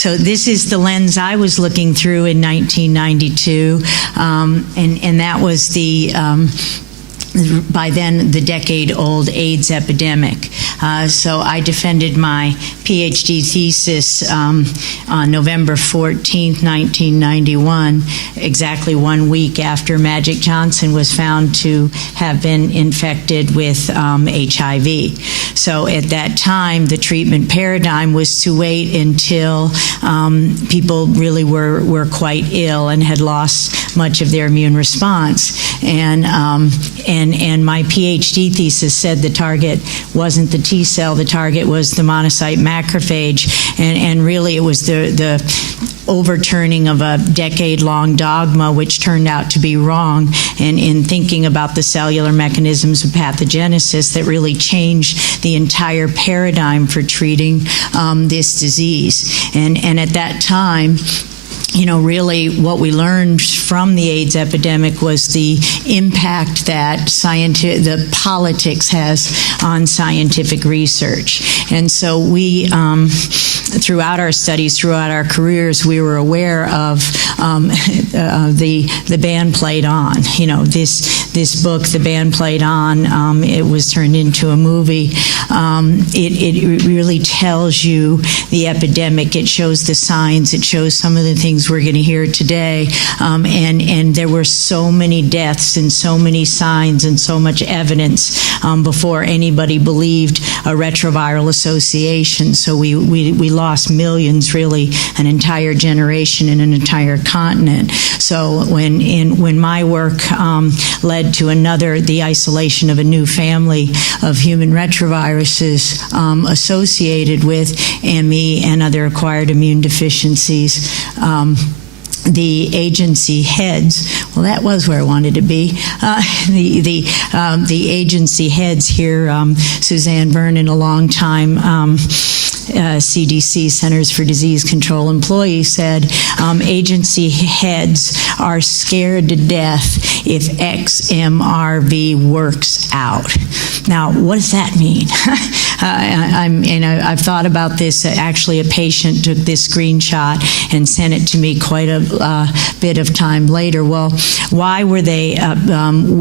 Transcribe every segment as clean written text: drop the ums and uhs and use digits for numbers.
So this is the lens I was looking through in 1992, and that was the by then the decade-old AIDS epidemic. So I defended my PhD thesis on November 14th, 1991, exactly 1 week after Magic Johnson was found to have been infected with HIV. So at that time, the treatment paradigm was to wait until people really were quite ill and had lost much of their immune response. And my PhD thesis said the target wasn't the T cell, the target was the monocyte macrophage, and really it was the overturning of a decade-long dogma, which turned out to be wrong, and in thinking about the cellular mechanisms of pathogenesis that really changed the entire paradigm for treating this disease. And at that time, you know, really what we learned from the AIDS epidemic was the impact that the politics has on scientific research. And so we, throughout our studies, throughout our careers, we were aware of the band played on. You know, this book, The Band Played On, it was turned into a movie. It really tells you the epidemic. It shows the signs. It shows some of the things we're going to hear today, and there were so many deaths and so many signs and so much evidence before anybody believed a retroviral association. So we lost millions, really, an entire generation and an entire continent. So when my work led to the isolation of a new family of human retroviruses associated with ME and other acquired immune deficiencies, the agency heads, well, that was where I wanted to be. The agency heads here, Suzanne Vernon, a long time CDC, Centers for Disease Control employee, said agency heads are scared to death if XMRV works out. Now, what does that mean? I've thought about this. Actually, a patient took this screenshot and sent it to me quite a bit of time later. Well, why were they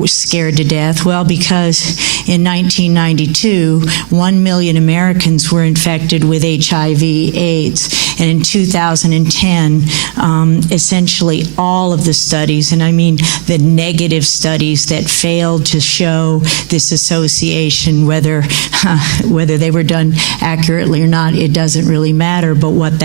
scared to death? Well, because in 1992, 1 million Americans were infected with HIV/AIDS, and in 2010, essentially all of the studies, and I mean the negative studies that failed to show this association, whether they were done accurately or not, it doesn't really matter. But what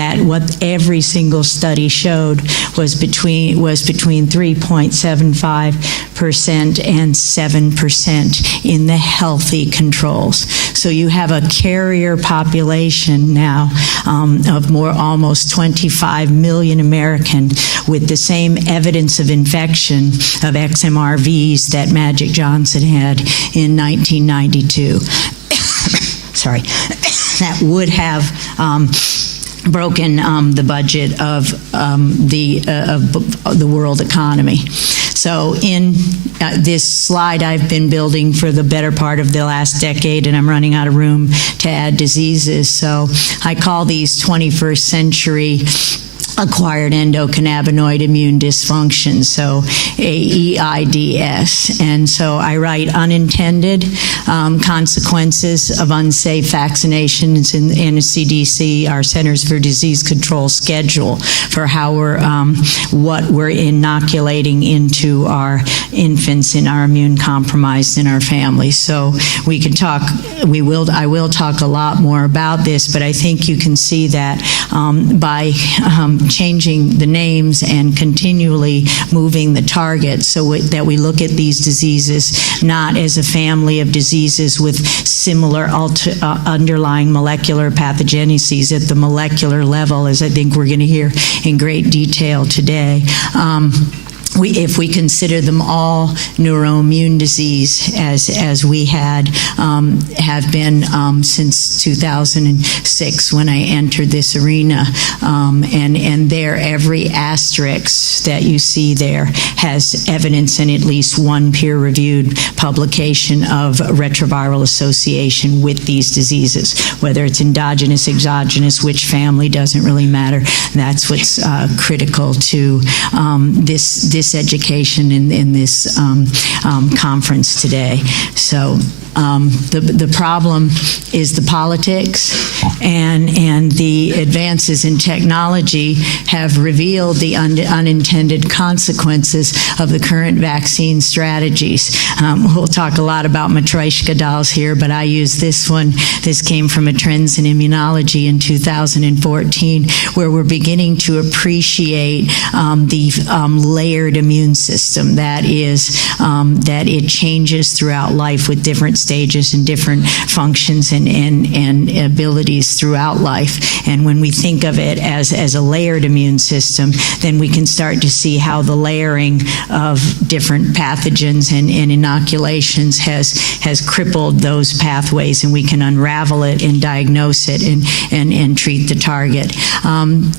every single study showed was between 3.75% and 7% in the healthy controls. So you have a carrier population now of almost 25 million Americans with the same evidence of infection of XMRVs that Magic Johnson had in 1992. Sorry, that would have broken the budget of the world economy. So in this slide I've been building for the better part of the last decade, and I'm running out of room to add diseases. So I call these 21st century acquired endocannabinoid immune dysfunction, so AEIDS. And so I write unintended consequences of unsafe vaccinations in CDC, our Centers for Disease Control schedule for how what we're inoculating into our infants and our immune compromised in our families. So we can talk, I will talk a lot more about this, but I think you can see that by changing the names and continually moving the targets so that we look at these diseases not as a family of diseases with similar underlying molecular pathogeneses at the molecular level, as I think we're going to hear in great detail today. if we consider them all neuroimmune disease, as we have been since 2006 when I entered this arena, and there every asterisk that you see there has evidence in at least one peer-reviewed publication of retroviral association with these diseases, whether it's endogenous, exogenous, which family, doesn't really matter. That's what's critical to this education in this conference today. So the problem is the politics, and the advances in technology have revealed the unintended consequences of the current vaccine strategies. We'll talk a lot about Matryoshka dolls here, but I use this one. This came from a Trends in Immunology in 2014, where we're beginning to appreciate the layered immune system. That is, that it changes throughout life with different stages and different functions and abilities throughout life. And when we think of it as a layered immune system, then we can start to see how the layering of different pathogens and inoculations has crippled those pathways, and we can unravel it and diagnose it and treat the target.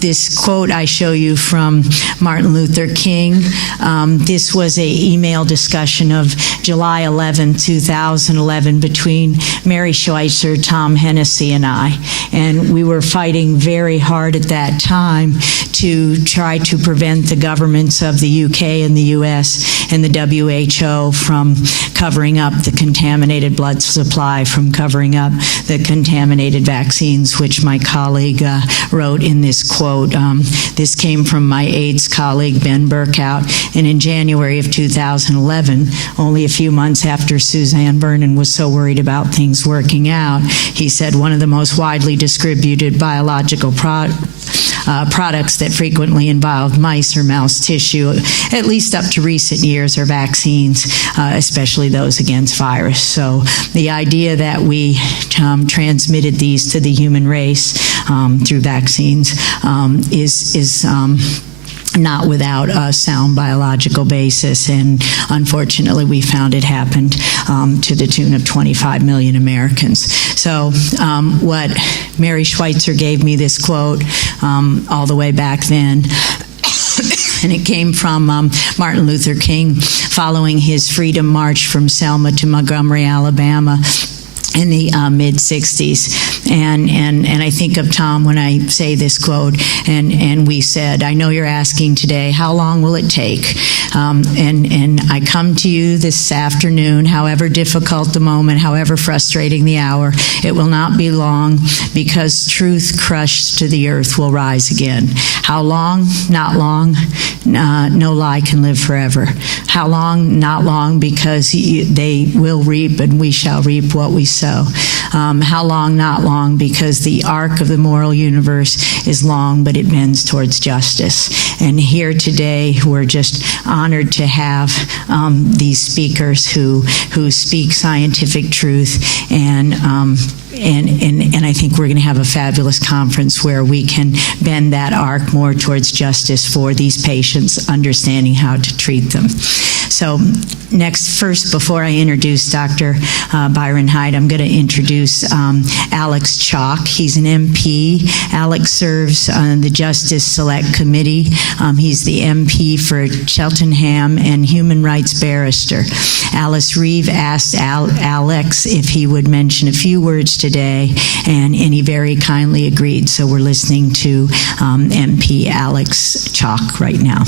This quote I show you from Martin Luther King. This was an email discussion of July 11, 2011 between Mary Schweitzer, Tom Hennessy, and I. And we were fighting very hard at that time to try to prevent the governments of the UK and the US and the WHO from covering up the contaminated blood supply, from covering up the contaminated vaccines, which my colleague wrote in this quote. This came from my AIDS colleague, Ben Burkout, and in January of 2011, only a few months after Suzanne Vernon was so worried about things working out, he said one of the most widely distributed biological products that frequently involve mice or mouse tissue, at least up to recent years, are vaccines, especially those against virus. So the idea that we transmitted these to the human race through vaccines is not without a sound biological basis, and unfortunately we found it happened to the tune of 25 million Americans. So what Mary Schweitzer gave me this quote all the way back then, and it came from Martin Luther King following his freedom march from Selma to Montgomery, Alabama, in the mid-'60s. And I think of Tom when I say this quote, and we said, I know you're asking today, how long will it take? And I come to you this afternoon, however difficult the moment, however frustrating the hour, it will not be long, because truth crushed to the earth will rise again. How long? Not long. No lie can live forever. How long? Not long, because they will reap and we shall reap what we sow. How long? Not long, because the arc of the moral universe is long, but it bends towards justice. And here today, we're just honored to have these speakers who speak scientific truth, and I think we're going to have a fabulous conference where we can bend that arc more towards justice for these patients, understanding how to treat them. So first, before I introduce Dr. Byron Hyde, I'm going to introduce Alex Chalk. He's an MP. Alex serves on the Justice Select Committee. He's the MP for Cheltenham and human rights barrister. Alice Reeve asked Alex if he would mention a few words today, and he very kindly agreed. So we're listening to MP Alex Chalk right now.